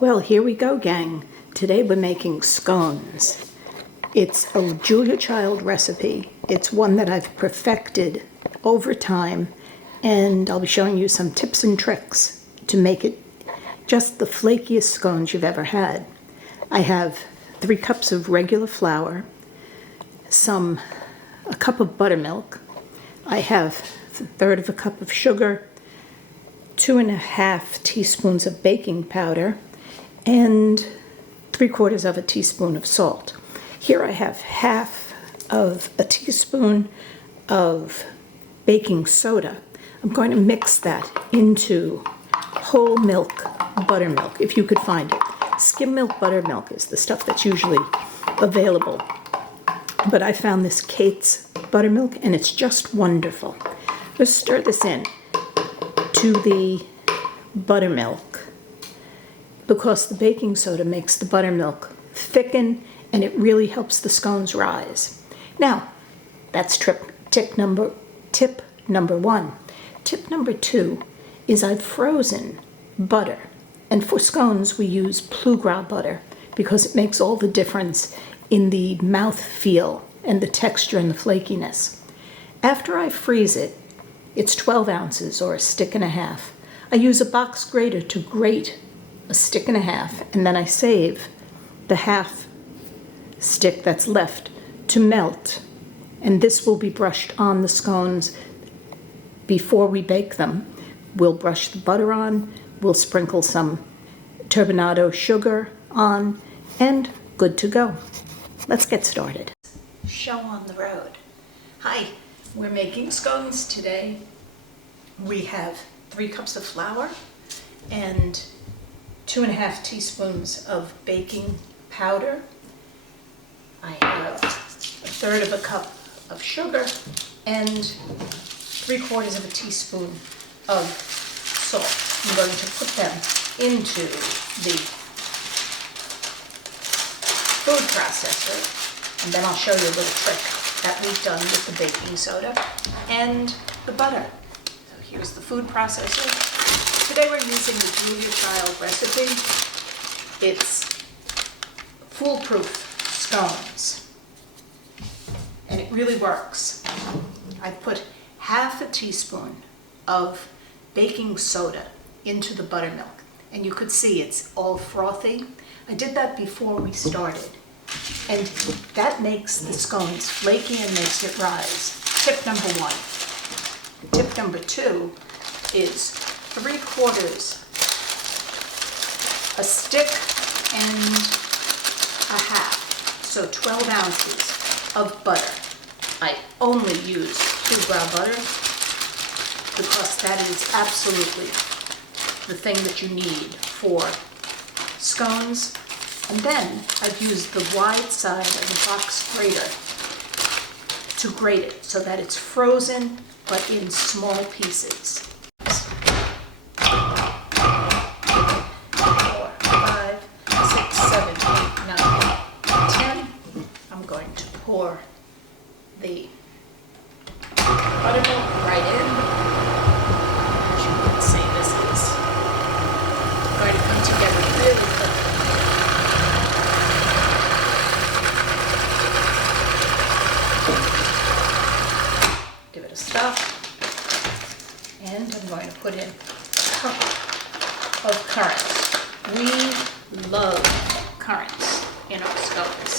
Well, here we go, gang. Today we're making scones. It's a Julia Child recipe. It's one that I've perfected over time, and I'll be showing you some tips and tricks to make it just the flakiest scones you've ever had. I have 3 cups of regular flour, a cup of buttermilk. I have 1/3 cup of sugar, 2½ teaspoons of baking powder, and 3/4 teaspoon of salt. Here I have 1/2 teaspoon of baking soda. I'm going to mix that into whole milk buttermilk, if you could find it. Skim milk buttermilk is the stuff that's usually available, but I found this Kate's buttermilk and it's just wonderful. Let's stir this in to the buttermilk, because the baking soda makes the buttermilk thicken and it really helps the scones rise. Now, that's tip number 1. Tip number 2 is I've frozen butter. And for scones, we use Grate butter because it makes all the difference in the mouth feel and the texture and the flakiness. After I freeze it, it's 12 ounces or 1.5 sticks. I use a box grater to grate 1.5 sticks, and then I save the 1/2 stick that's left to melt. And this will be brushed on the scones before we bake them. We'll brush the butter on, we'll sprinkle some turbinado sugar on, and good to go. Let's get started. Show on the road. Hi, we're making scones today. We have 3 cups of flour and 2½ teaspoons of baking powder. I have 1/3 cup of sugar and 3/4 teaspoon of salt. I'm going to put them into the food processor, and then I'll show you a little trick that we've done with the baking soda and the butter. So here's the food processor. Today we're using the Julia Child recipe. It's foolproof scones, and it really works. I put 1/2 teaspoon of baking soda into the buttermilk, and you could see it's all frothy. I did that before we started, and that makes the scones flaky and makes it rise. Tip number 1. Tip number 2 is 3/4 stick and 1/2, so 12 ounces of butter. I only use Grate butter because that is absolutely the thing that you need for scones. And then I've used the wide side of the box grater to grate it so that it's frozen but in small pieces. 4, 5, 6, 7, 8, 9, 10. I'm going to pour the buttermilk right in. As you can see, this is going to come together really quickly. Give it a stir, and I'm going to put in a cup of currants. We love currants in our scones.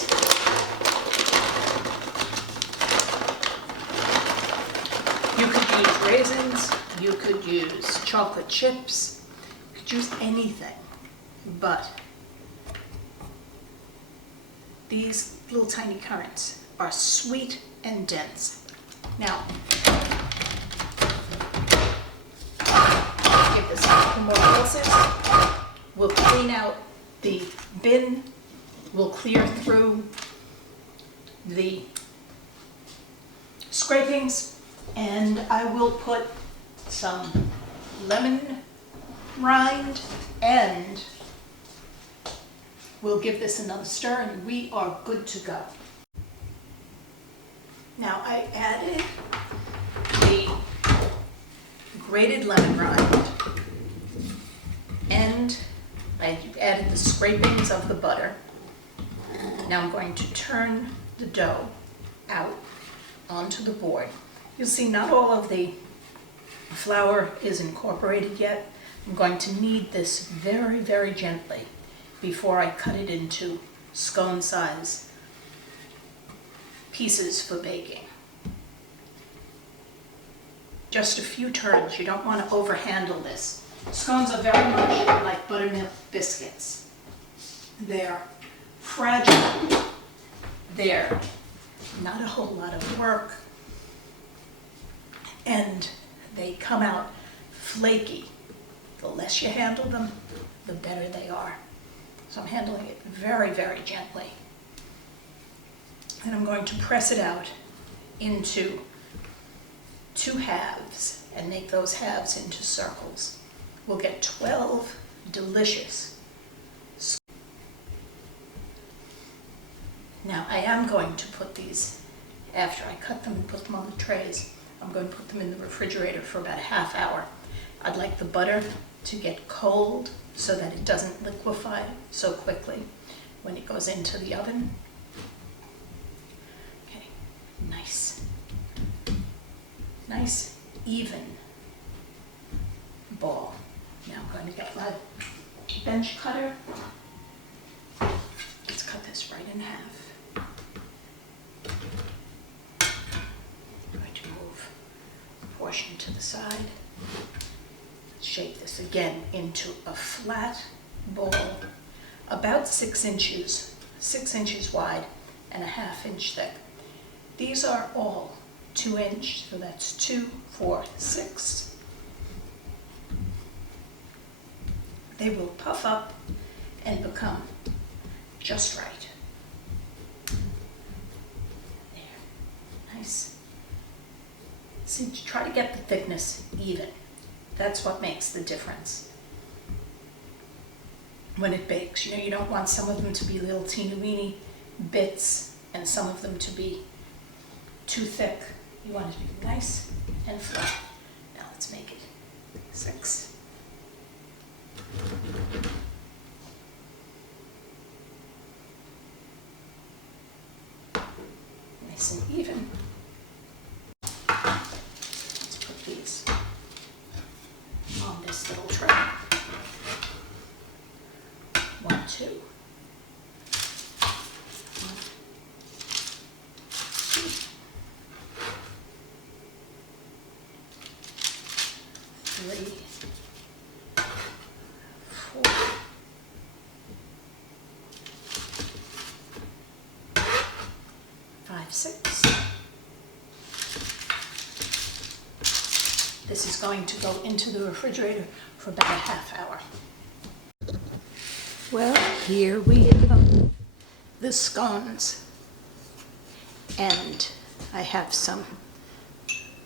You could use raisins, you could use chocolate chips, you could use anything, but these little tiny currants are sweet and dense. Now, give this a couple more pulses. We'll clean out the bin, we'll clear through the scrapings, and I will put some lemon rind, and we'll give this another stir, and we are good to go. Now I added the grated lemon rind and I added the scrapings of the butter. Now I'm going to turn the dough out onto the board. You'll see not all of the flour is incorporated yet. I'm going to knead this very, very gently before I cut it into scone size pieces for baking. Just a few turns. You don't want to overhandle this. Scones are very much like buttermilk biscuits. They're fragile. They're not a whole lot of work. And they come out flaky. The less you handle them, the better they are. So I'm handling it very, very gently. And I'm going to press it out into 2 halves and make those halves into circles. We'll get 12 delicious. Now I am going to put these, after I cut them and put them on the trays, I'm going to put them in the refrigerator for about a half hour. I'd like the butter to get cold so that it doesn't liquefy so quickly when it goes into the oven. Okay, nice, even ball. Now I'm going to get my bench cutter. Let's cut this right in half. I'm going to move a portion to the side. Shape this again into a flat ball, about 6 inches wide and a ½ inch thick. These are all 2 inch, so that's 2, 4, 6. They will puff up and become just right. There, nice. See, try to get the thickness even. That's what makes the difference when it bakes. You know, you don't want some of them to be little teeny-weeny bits and some of them to be too thick. You want it to be nice and flat. Now let's make it 6. Nice and even. Let's put these on this little tray. 1, 2. 1, 2. 3, 4. 5, 6. This is going to go into the refrigerator for about a ½ hour. Well, here we have the scones. And I have some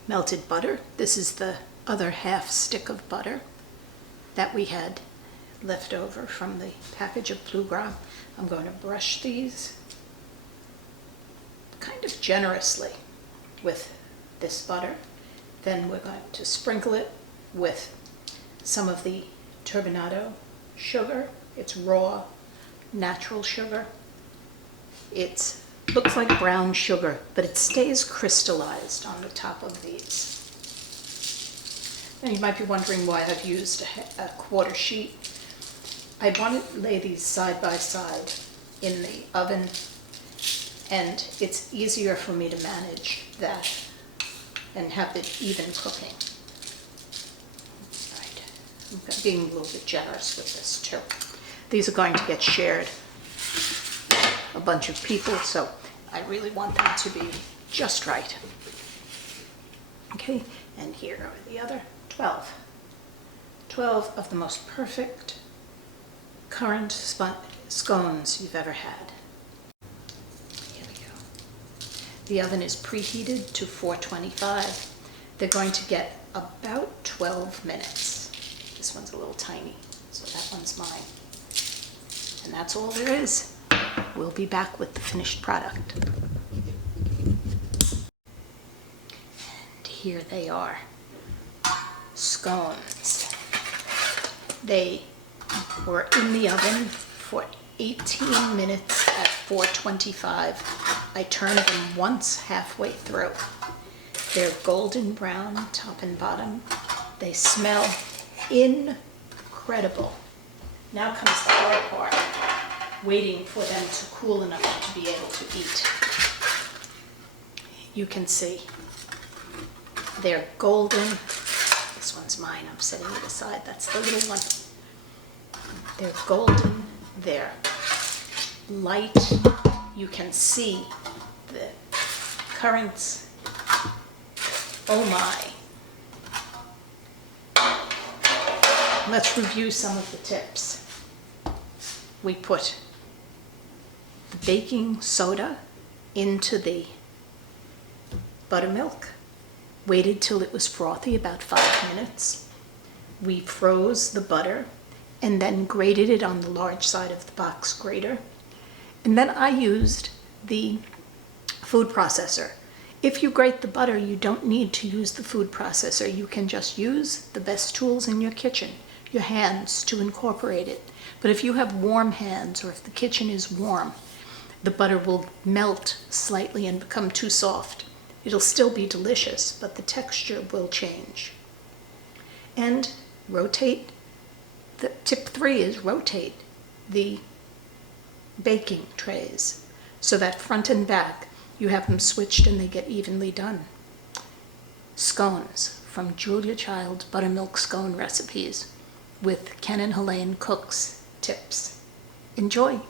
melted butter. This is the other ½ stick of butter that we had left over from the package of Blue Grate. I'm going to brush these kind of generously with this butter. Then we're going to sprinkle it with some of the turbinado sugar. It's raw, natural sugar. It looks like brown sugar, but it stays crystallized on the top of these. And you might be wondering why I've used a quarter sheet. I want to lay these side by side in the oven, and it's easier for me to manage that and have it even cooking. Right. I'm being a little bit generous with this too. These are going to get shared a bunch of people, so I really want them to be just right. Okay, and here are the other 12. 12 of the most perfect currant scones you've ever had. Here we go. The oven is preheated to 425. They're going to get about 12 minutes. This one's a little tiny, so that one's mine. And that's all there is. We'll be back with the finished product. And here they are. Scones. They were in the oven for 18 minutes at 425. I turned them once halfway through. They're golden brown, top and bottom. They smell incredible. Now comes the hard part, waiting for them to cool enough to be able to eat. You can see they're golden. This one's mine, I'm setting it aside. That's the little one. They're golden, they're light. You can see the currants. Oh my. Let's review some of the tips. We put the baking soda into the buttermilk, waited till it was frothy, about 5 minutes. We froze the butter and then grated it on the large side of the box grater. And then I used the food processor. If you grate the butter, you don't need to use the food processor. You can just use the best tools in your kitchen, your hands, to incorporate it. But if you have warm hands, or if the kitchen is warm, the butter will melt slightly and become too soft. It'll still be delicious, but the texture will change. And rotate. Tip 3 is rotate the baking trays so that front and back you have them switched and they get evenly done. Scones from Julia Child's Buttermilk Scone recipes with Ken and Helene Cook's tips. Enjoy!